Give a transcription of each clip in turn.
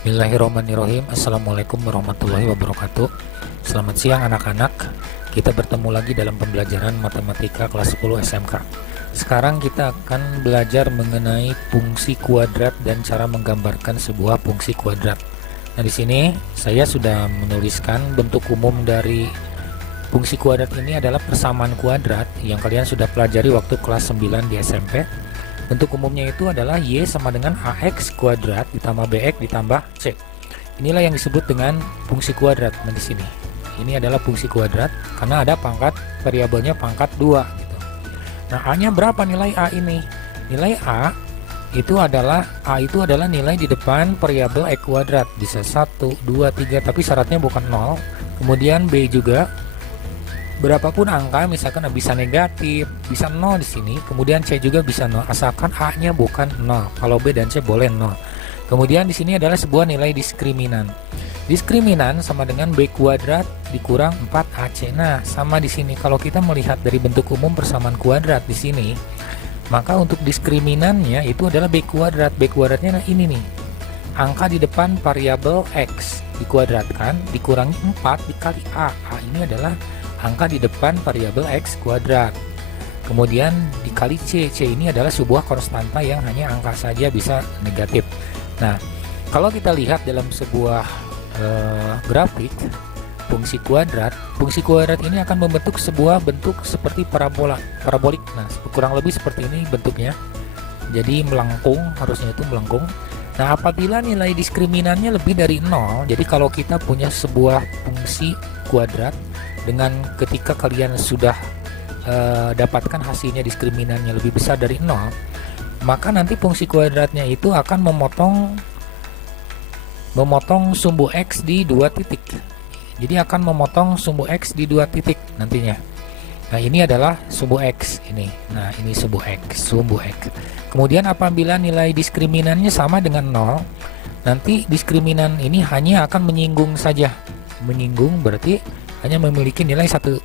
Bismillahirrahmanirrahim. Assalamualaikum warahmatullahi wabarakatuh. Selamat siang anak-anak. Kita bertemu lagi dalam pembelajaran matematika kelas 10 SMK. Sekarang kita akan belajar mengenai fungsi kuadrat dan cara menggambarkan sebuah fungsi kuadrat. Nah, di sini saya sudah menuliskan bentuk umum dari fungsi kuadrat ini adalah persamaan kuadrat yang kalian sudah pelajari waktu kelas 9 di SMP. Bentuk umumnya itu adalah Y sama dengan AX kuadrat ditambah BX ditambah C. Inilah yang disebut dengan fungsi kuadrat. Nah, di sini ini adalah fungsi kuadrat karena ada pangkat variabelnya pangkat 2 gitu. Nah, A-nya berapa nilai A ini? Nilai A itu adalah nilai di depan variabel X kuadrat. Bisa 1, 2, 3 tapi syaratnya bukan 0. Kemudian B juga berapapun angka, misalkan bisa negatif, bisa 0 di sini. Kemudian C juga bisa 0 asalkan A-nya bukan 0. Kalau B dan C boleh 0. Kemudian di sini adalah sebuah nilai diskriminan. Diskriminan sama dengan B kuadrat dikurang 4AC. Nah, sama di sini kalau kita melihat dari bentuk umum persamaan kuadrat di sini, maka untuk diskriminannya itu adalah B kuadrat. B kuadratnya nah ini nih. Angka di depan variabel X dikuadratkan dikurangi 4 dikali A. A ini adalah angka di depan variabel X kuadrat. Kemudian dikali C. C ini adalah sebuah konstanta yang hanya angka saja, bisa negatif. Nah, kalau kita lihat dalam sebuah grafik fungsi kuadrat ini akan membentuk sebuah bentuk seperti parabolik. Nah, kurang lebih seperti ini bentuknya. Jadi melengkung, harusnya itu melengkung. Nah, apabila nilai diskriminannya lebih dari 0, jadi kalau kita punya sebuah fungsi kuadrat dengan ketika kalian sudah dapatkan hasilnya diskriminannya lebih besar dari 0, maka nanti fungsi kuadratnya itu akan memotong sumbu X di 2 titik. Jadi akan memotong sumbu X di 2 titik nantinya. Nah, ini adalah sumbu X ini. Nah, ini sumbu X. Kemudian apabila nilai diskriminannya sama dengan 0, nanti diskriminan ini hanya akan menyinggung saja. Menyinggung berarti hanya memiliki nilai satu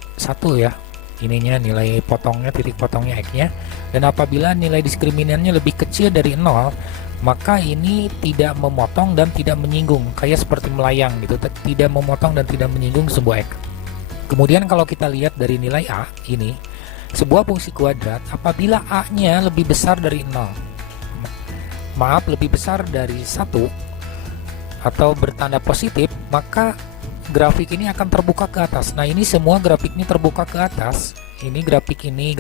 ya, ininya nilai potongnya, titik potongnya X-nya. Dan apabila nilai diskriminannya lebih kecil dari 0, maka ini tidak memotong dan tidak menyinggung, kayak seperti melayang gitu, tidak memotong dan tidak menyinggung sebuah X. Kemudian kalau kita lihat dari nilai A ini, sebuah fungsi kuadrat apabila A-nya lebih besar dari 0, lebih besar dari 1 atau bertanda positif, maka grafik ini akan terbuka ke atas. Nah, ini semua grafik ini terbuka ke atas. Ini grafik ini,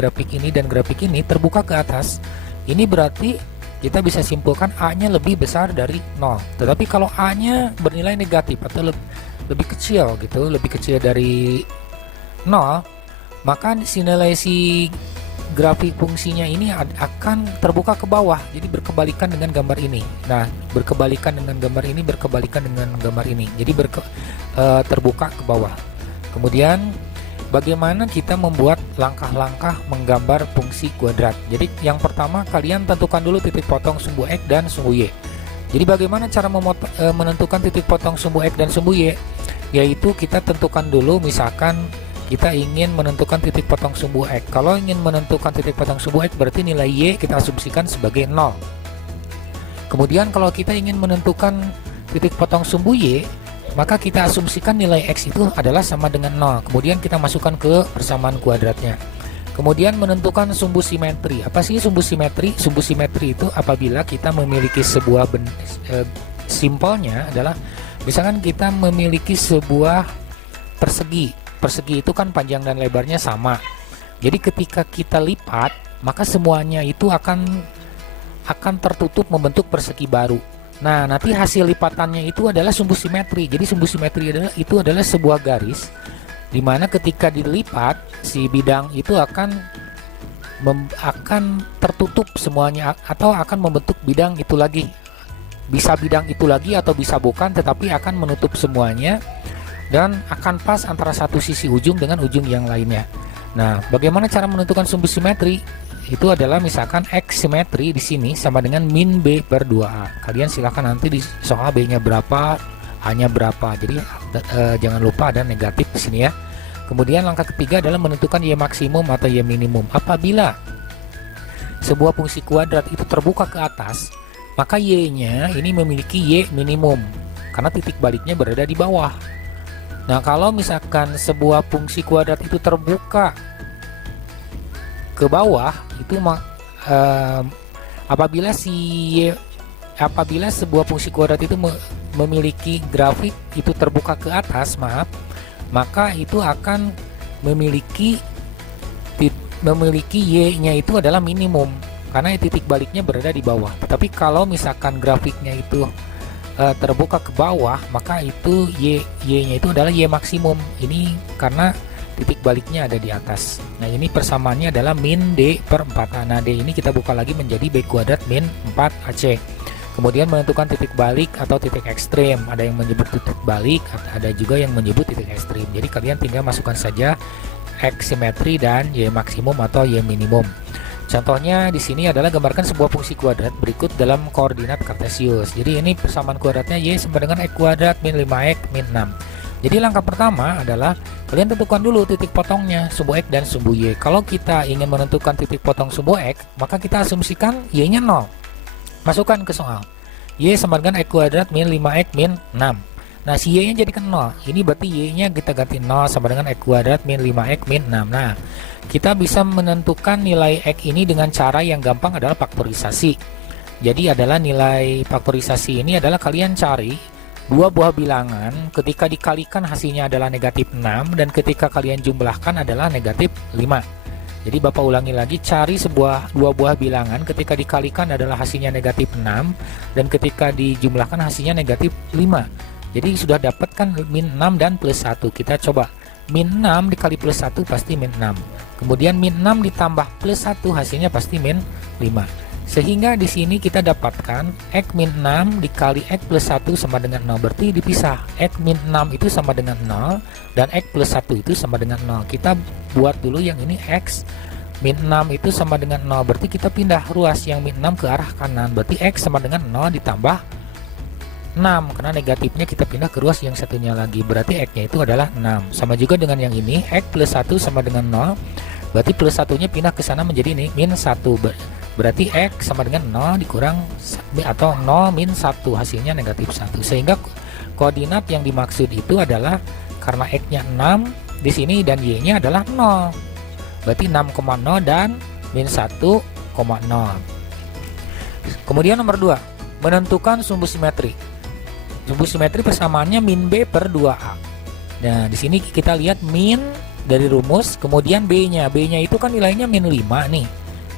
dan grafik ini terbuka ke atas. Ini berarti kita bisa simpulkan A-nya lebih besar dari 0. Tetapi kalau A-nya bernilai negatif atau lebih kecil gitu, lebih kecil dari 0, maka nilai si grafik fungsinya ini akan terbuka ke bawah, jadi berkebalikan dengan gambar ini. Nah, berkebalikan dengan gambar ini, berkebalikan dengan gambar ini, jadi terbuka ke bawah. Kemudian bagaimana kita membuat langkah-langkah menggambar fungsi kuadrat? Jadi yang pertama kalian tentukan dulu titik potong sumbu X dan sumbu Y. Jadi bagaimana cara menentukan titik potong sumbu X dan sumbu Y? Yaitu kita tentukan dulu, misalkan kita ingin menentukan titik potong sumbu X. Kalau ingin menentukan titik potong sumbu X, berarti nilai Y kita asumsikan sebagai 0. Kemudian kalau kita ingin menentukan titik potong sumbu Y, maka kita asumsikan nilai X itu adalah sama dengan 0. Kemudian kita masukkan ke persamaan kuadratnya. Kemudian menentukan sumbu simetri. Apa sih sumbu simetri? Sumbu simetri itu apabila kita memiliki sebuah simpelnya adalah, misalkan kita memiliki sebuah persegi. Persegi itu kan panjang dan lebarnya sama. Jadi ketika kita lipat, maka semuanya itu akan tertutup membentuk persegi baru. Nah, nanti hasil lipatannya itu adalah sumbu simetri. Jadi sumbu simetri adalah sebuah garis di mana ketika dilipat si bidang itu akan tertutup semuanya, atau akan membentuk bidang itu lagi. Bisa bidang itu lagi atau bisa bukan, tetapi akan menutup semuanya dan akan pas antara satu sisi ujung dengan ujung yang lainnya. Nah, bagaimana cara menentukan sumbu simetri? Itu adalah misalkan X simetri di sini sama dengan min B per 2A. Kalian silahkan nanti di soal B-nya berapa, A-nya berapa. Jadi jangan lupa ada negatif di sini ya. Kemudian langkah ketiga adalah menentukan Y maksimum atau Y minimum. Apabila sebuah fungsi kuadrat itu terbuka ke atas, maka Y-nya ini memiliki Y minimum. karena titik baliknya berada di bawah. Nah, kalau misalkan sebuah fungsi kuadrat itu terbuka ke bawah, itu apabila sebuah fungsi kuadrat itu memiliki grafik itu terbuka ke atas, maka itu akan memiliki y-nya itu adalah minimum karena titik baliknya berada di bawah. Tapi kalau misalkan grafiknya itu terbuka ke bawah, maka itu y-nya itu adalah y maksimum. Ini karena titik baliknya ada di atas. Nah, ini persamaannya adalah min d per 4a. Nah, d ini kita buka lagi menjadi b kuadrat min 4ac. Kemudian menentukan titik balik atau titik ekstrim. Ada yang menyebut titik balik, ada juga yang menyebut titik ekstrim. Jadi kalian tinggal masukkan saja x simetri dan y maksimum atau y minimum. Contohnya di sini adalah gambarkan sebuah fungsi kuadrat berikut dalam koordinat kartesius. Jadi ini persamaan kuadratnya y sama dengan x kuadrat min 5x min 6. Jadi langkah pertama adalah kalian tentukan dulu titik potongnya, sumbu x dan sumbu y. Kalau kita ingin menentukan titik potong sumbu x, maka kita asumsikan y-nya 0. Masukkan ke soal. Y sama dengan x kuadrat min 5x min 6. Nah, si y-nya jadikan 0. Ini berarti y-nya kita ganti 0 sama dengan x kuadrat min 5x min 6. Nah, kita bisa menentukan nilai x ini dengan cara yang gampang adalah faktorisasi. Jadi adalah nilai faktorisasi ini adalah kalian cari dua buah bilangan, ketika dikalikan hasilnya adalah negatif 6 dan ketika kalian jumlahkan adalah negatif 5. Jadi Bapak ulangi lagi, cari dua buah bilangan, ketika dikalikan adalah hasilnya negatif 6 dan ketika dijumlahkan hasilnya negatif 5. Jadi sudah dapatkan min 6 dan plus 1. Kita coba. Min 6 dikali plus 1 pasti min 6. Kemudian min 6 ditambah plus 1 hasilnya pasti min 5. Sehingga di sini kita dapatkan x min 6 dikali x plus 1 sama dengan 0. Berarti dipisah. X min 6 itu sama dengan 0 dan x plus 1 itu sama dengan 0. Kita buat dulu yang ini x min 6 itu sama dengan 0. Berarti kita pindah ruas yang min 6 ke arah kanan. Berarti x sama dengan 0 ditambah 6, karena negatifnya kita pindah ke ruas yang satunya lagi, berarti x-nya itu adalah 6. Sama juga dengan yang ini, x plus 1 sama dengan 0, berarti plus 1-nya pindah ke sana menjadi ini, min 1. Berarti x sama dengan 0 dikurang atau 0 min 1, hasilnya negatif 1. Sehingga koordinat yang dimaksud itu adalah karena x-nya 6 di sini dan y-nya adalah 0. Berarti 6,0 dan min 1,0. Kemudian nomor 2, menentukan sumbu simetri. Sumbu simetri persamaannya min b per 2a. Nah, di sini kita lihat min dari rumus, kemudian b-nya. B-nya itu kan nilainya min 5 nih.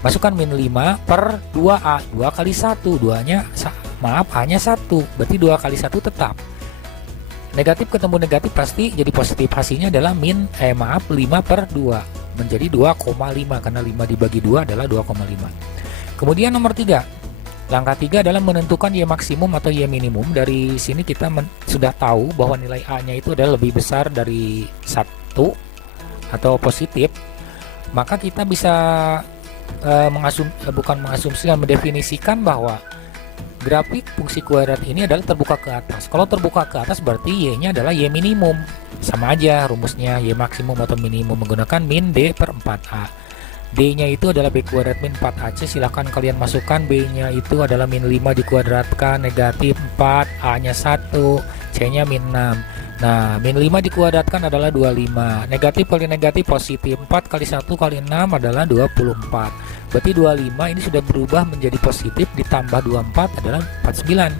Masukkan min 5 per 2a. 2 kali 1. 2-nya, a-nya 1. Berarti 2 kali 1 tetap. Negatif ketemu negatif pasti jadi positif. Hasilnya adalah 5 per 2. Menjadi 2,5. Karena 5 dibagi 2 adalah 2,5. Kemudian nomor 3. Langkah 3 adalah menentukan y maksimum atau y minimum. Dari sini kita sudah tahu bahwa nilai a-nya itu adalah lebih besar dari 1 atau positif. Maka kita bisa mendefinisikan bahwa grafik fungsi kuadrat ini adalah terbuka ke atas. Kalau terbuka ke atas berarti y-nya adalah y minimum. Sama aja rumusnya, y maksimum atau minimum menggunakan min d per 4a. D-nya itu adalah B kuadrat min 4AC. Silahkan kalian masukkan. B-nya itu adalah min 5 dikuadratkan negatif 4, A-nya 1, C-nya min 6. Nah, min 5 dikuadratkan adalah 25. Negatif kali negatif positif. 4 kali 1 kali 6 adalah 24. Berarti 25 ini sudah berubah menjadi positif, ditambah 24 adalah 49.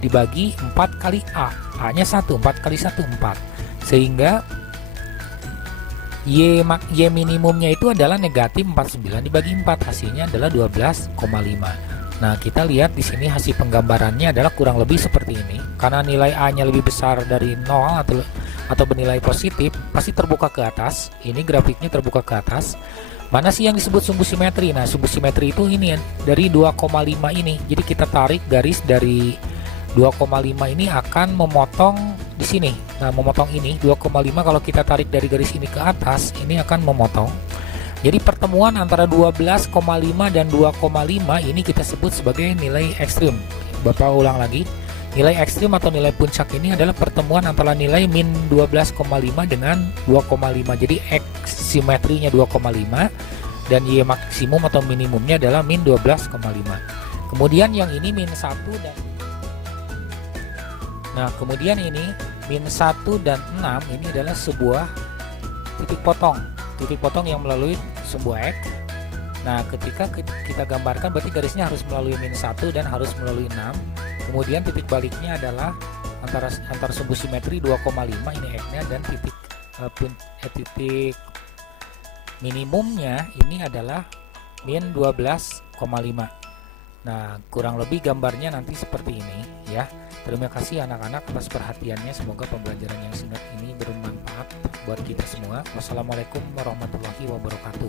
Dibagi 4 kali A. A-nya 1, 4 kali 1, 4. Sehingga Y minimumnya itu adalah negatif 49 dibagi 4, hasilnya adalah 12,5. Nah, kita lihat di sini hasil penggambarannya adalah kurang lebih seperti ini. Karena nilai A-nya lebih besar dari 0 atau bernilai positif, pasti terbuka ke atas. Ini grafiknya terbuka ke atas. Mana sih yang disebut sumbu simetri? Nah, sumbu simetri itu ini dari 2,5 ini. Jadi kita tarik garis dari 2,5 ini akan memotong di sini. Nah, memotong ini 2,5 kalau kita tarik dari garis ini ke atas, ini akan memotong. Jadi pertemuan antara 12,5 dan 2,5 ini kita sebut sebagai nilai ekstrim. Bapak ulang lagi. Nilai ekstrim atau nilai puncak ini adalah pertemuan antara nilai min 12,5 dengan 2,5. Jadi x simetrinya 2,5 dan y maksimum atau minimumnya adalah min 12,5. Kemudian yang ini min 1 dan Nah, kemudian ini min 1 dan 6 ini adalah sebuah titik potong. Titik potong yang melalui sumbu X. Nah, ketika kita gambarkan berarti garisnya harus melalui min 1 dan harus melalui 6. Kemudian titik baliknya adalah antara sumbu simetri 2,5 ini X-nya dan titik minimumnya ini adalah min 12,5. Nah, kurang lebih gambarnya nanti seperti ini ya. Terima kasih anak-anak atas perhatiannya. Semoga pembelajaran yang singkat ini bermanfaat buat kita semua. Wassalamualaikum warahmatullahi wabarakatuh.